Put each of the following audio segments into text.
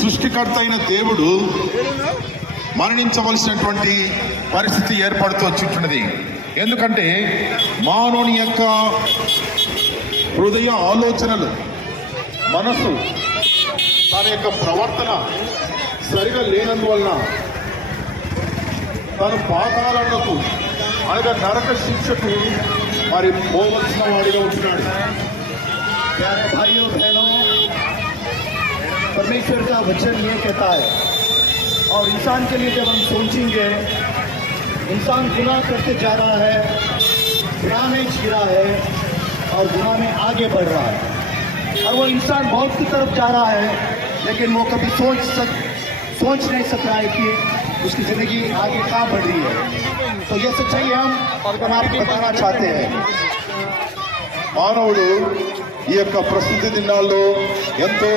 సృష్టికర్త అయిన దేవుడు మరణించవలసినటువంటి పరిస్థితి ఏర్పడుతూ వచ్చుంటున్నది. ఎందుకంటే మానవుని యొక్క హృదయ ఆలోచనలు, మనసు, తన యొక్క ప్రవర్తన సరిగా లేనందువలన తను పాతాళములకు అనగా నరక శిక్షకు మరి పోవలసిన వాడిగా ఉంటున్నాడు. प्यारे भाइयों बहनों, परमेश्वर का वचन ये कहता है, और इंसान के लिए जब हम सोचेंगे, इंसान गुनाह करते जा रहा है, गुनाह में गिरा है और गुनाह में आगे बढ़ रहा है, और वो इंसान बहुत की तरफ जा रहा है, लेकिन वो कभी सोच नहीं सक रहा है कि उसकी ज़िंदगी आगे कहाँ बढ़ रही है। तो ये सच्चाई हम आपको बताना चाहते हैं। మానవుడు ఈ యొక్క ప్రస్తుత దినాల్లో ఎంతో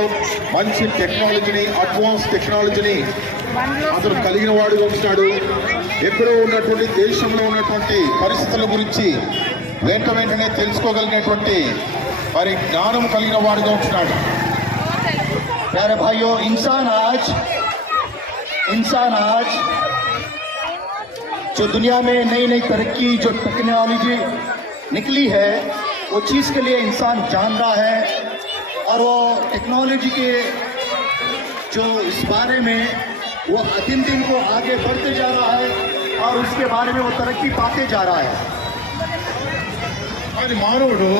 మంచి టెక్నాలజీని, అడ్వాన్స్ టెక్నాలజీని అతను కలిగిన వాడుగా ఉంటున్నాడు. ఎక్కడో ఉన్నటువంటి దేశంలో ఉన్నటువంటి పరిస్థితుల గురించి వెంటనే తెలుసుకోగలిగినటువంటి మరి జ్ఞానం కలిగిన వాడుగా ఉంటున్నాడు. प्यारे भाइयों, इंसान आज जो दुनिया में नई नई तरक्की, जो टेक्नोलॉजी निकली है, वो चीज़ के लिए इंसान जान रहा है, और वो टेक्नोलॉजी के जो इस बारे में वो दिन दिन को आगे बढ़ते जा रहा है, और उसके बारे में वो तरक्की पाते जा रहा है। కానీ మానవుడు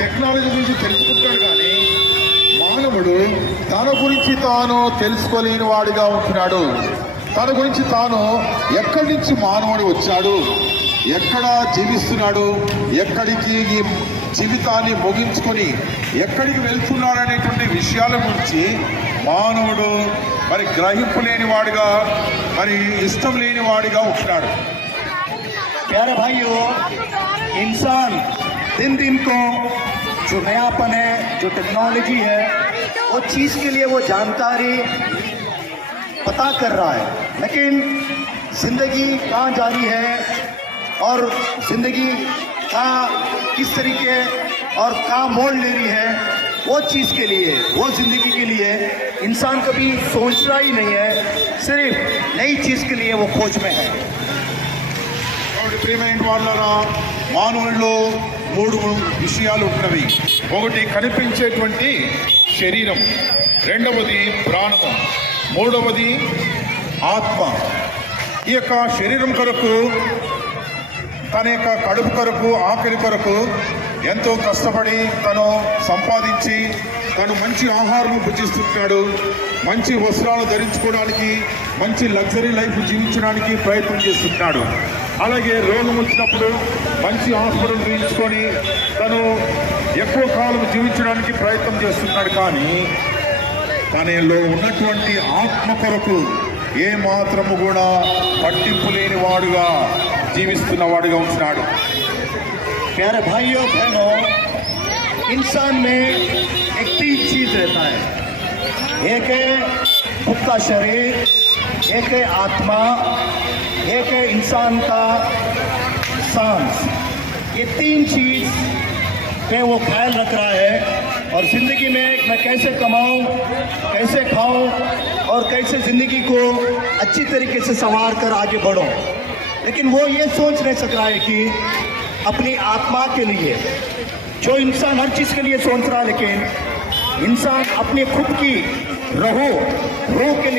టెక్నాలజీ గురించి తెలుసుకుంటాడు, కానీ మానవుడు తన గురించి తాను తెలుసుకోలేని వాడిగా ఉంటున్నాడు. తన గురించి తాను ఎక్కడి నుంచి మానవుడు వచ్చాడు, ఎక్కడ జీవిస్తున్నాడు, ఎక్కడికి ఈ జీవితాన్ని ముగించుకొని ఎక్కడికి వెళ్తున్నాడు అనేటువంటి విషయాల గురించి మానవుడు మరి గ్రహింపు లేని వాడిగా, మరి ఇష్టం లేని వాడిగా ఉంటున్నాడు. प्यारे भाइयों, इंसान दिन दिन को जो नयापन है, जो टेक्नोलॉजी है, वो चीज़ के लिए वो जानकारी पता कर रहा है, लेकिन ज़िंदगी कहाँ जा रही है और ज़िंदगी कहाँ किस तरीके और कहाँ मोड़ ले रही है, वो चीज़ के लिए, वो ज़िंदगी के लिए इंसान कभी सोच रहा ही नहीं है, सिर्फ नई चीज़ के लिए वो खोज में है। ప్రియమైన వాళ్ళరా, మానవుల్లో 3 విషయాలు ఉన్నవి. ఒకటి కనిపించేటువంటి శరీరం, రెండవది ప్రాణము, మూడవది ఆత్మ. ఈ యొక్క శరీరం కొరకు, తన యొక్క కడుపు కొరకు, ఆకలి కొరకు ఎంతో కష్టపడి తను సంపాదించి తను మంచి ఆహారం భుజిస్తుంటాడు, మంచి వస్త్రాలు ధరించుకోవడానికి, మంచి లగ్జరీ లైఫ్ జీవించడానికి ప్రయత్నం చేస్తుంటాడు. అలాగే రోగం వచ్చినప్పుడు మంచి హాస్పిటల్ తీయించుకొని తను ఎక్కువ కాలం జీవించడానికి ప్రయత్నం చేస్తున్నాడు. కానీ తనలో ఉన్నటువంటి ఆత్మ కొరకు ఏ మాత్రము కూడా పట్టింపు లేని వాడుగా జీవిస్తున్న వాడుగా ఉంటున్నాడు. प्यारे भाइयों बहनों, इंसान में एक 3 चीज़ रहता है, एक है खुद का शरीर, एक है आत्मा, एक है इंसान का सांस। ये 3 चीज़ पे वो ख्याल रख रहा है, और ज़िंदगी में मैं कैसे कमाऊं, कैसे खाऊं और कैसे ज़िंदगी को अच्छी तरीके से संवार कर आगे बढ़ूं। लेकिन वो ये सोच नहीं सक रहा है कि अपनी आत्मा के लिए, जो इंसान हर चीज़ के लिए सोच रहा है, लेकिन इंसान अपनी खुद की रूह के लिए